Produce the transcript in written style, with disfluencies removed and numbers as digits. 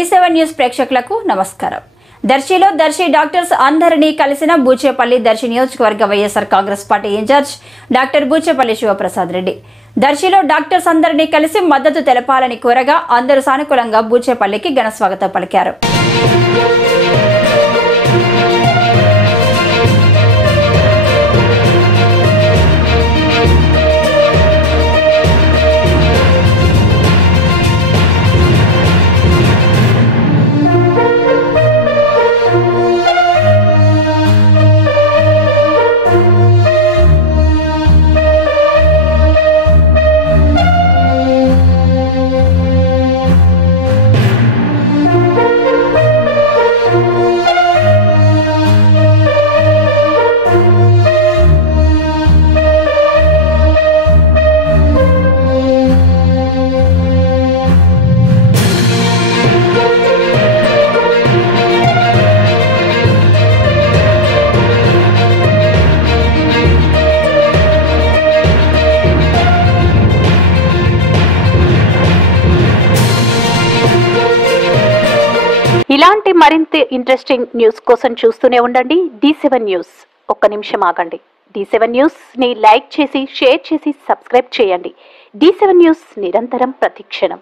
D7 news ప్రేక్షకులకు నమస్కారం. దర్శిలో Darsi doctors అందరినీ కలిసిన బూచేపల్లి దర్శి నియోజకవర్గ YSR Congress party in-charge doctor Buchepalli Sivaprasad Reddy దర్శిలో డాక్టర్స్ అందరినీ కలిసి మద్దతు తెలపాలని కోరగా అందరూ సానుకూలంగా బూచేపల్లికి ఘన స్వాగతం పలికారు. ఇలాంటి మరింత ఇంట్రెస్టింగ్ న్యూస్ కోసం చూస్తూనే ఉండండి D7 న్యూస్. ఒక్క నిమిషం ఆగండి. D7 న్యూస్ ని లైక్ చేసి షేర్ చేసి సబ్స్క్రైబ్ చేయండి. D7 న్యూస్ నిరంతరం ప్రతిక్షణం.